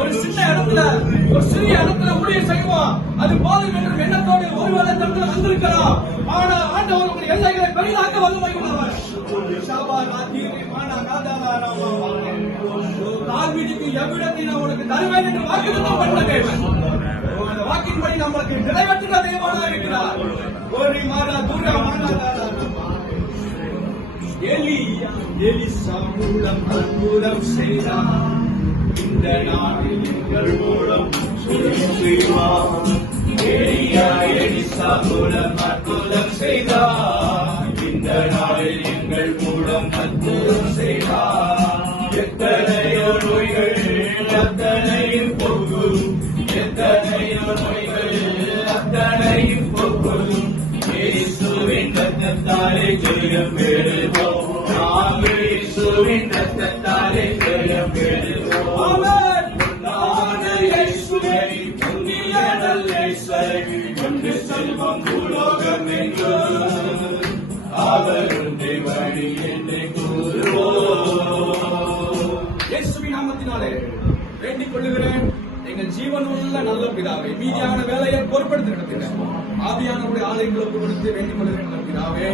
ஒரு சின்ன இடத்துல ஒரு சிறிய இடத்துல ஊழியம் செய்வோம். அது போதும் என்ற எண்ணத்தோடு ஒருவேளை தரத்தில் வந்திருக்கலாம். ஆனால் ஆண்டவர் உங்கள் எல்லைகளை பெரிதாக்க வல்லமை உள்ளவர். தாவீதுக்கு எவ்விடத்தை நான் உனக்கு தருவேன் என்று வாக்குத்தத்தம் பண்ண தேவன். வாக்கின்படி நம்மளுக்கு நிறைவேற்றுகிற தேவனாக இருக்கிறார். ஒரு மாதா தூரா எலிசா மூலம் அற்புதம் செய்தார். இந்த நாளில் எங்கள் மூலம் செய்வார். எலிசா மூலம் அற்புதம் செய்தார். இந்த நாளில் எங்கள் மூலம் அற்புதம் செய்தார். எத்தனையோ நோய்கள் அத்தனையும் போகும். எத்தனையோ நோய்கள் அத்தனையும் போகும். இயேசுவின் ரத்தத்தாலே ஜெயம் பெறுவோம். நாங்கள் இயேசுவின் ரத்தத்தாலே ஜெயம் பெறுவோம். இயேசுவை புண்ணிய நல்ல கொண்டு செல்வம் பூலோகம் எங்கும். அவர் உன்னை வழி என்று கூறுவோம். இயேசுவின் நாமத்தினாலே வேண்டிக் கொள்ளுகிறேன். எங்கள் ஜீவனுள்ள நல்ல பிதாவே, மீதியான வேலையை பொறுப்படுத்தி நடத்துகிறேன். ஆவியானவருடைய ஆலயங்களுக்கு கொடுத்து வேண்டிக் கொள்ளுகிறேன் பிதாவே.